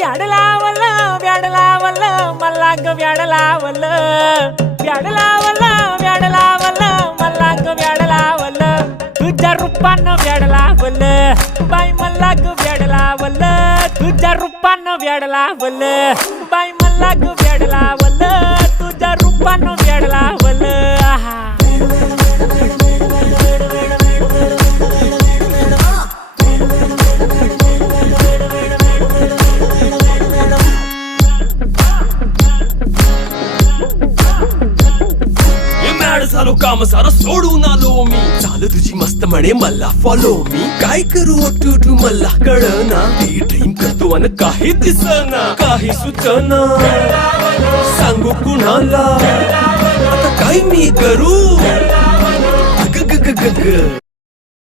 व्याड लावलं व्याड लावलं मला ग व्याड लावलं व्याड लावलं व्याड लावलं मला ग व्याड लावलं तुझ्या रूपानं व्याड लावलं बाई मला ग व्याड लावलं तुझ्या रूपानं व्याड लावलं बाई मला ग व्याड लावलं तुझ्या रूपानं व्याड लावलं आहा झालो काम सारं सोडून आलो मी चाल तुझी मस्त म्हणे मला फॉलो मी काय करू टू मला कळना ती ड्रीम करतो आणि काही दिसना काही सुचना सांगू कुणाला आता काय मी करू ग ग ग ग ग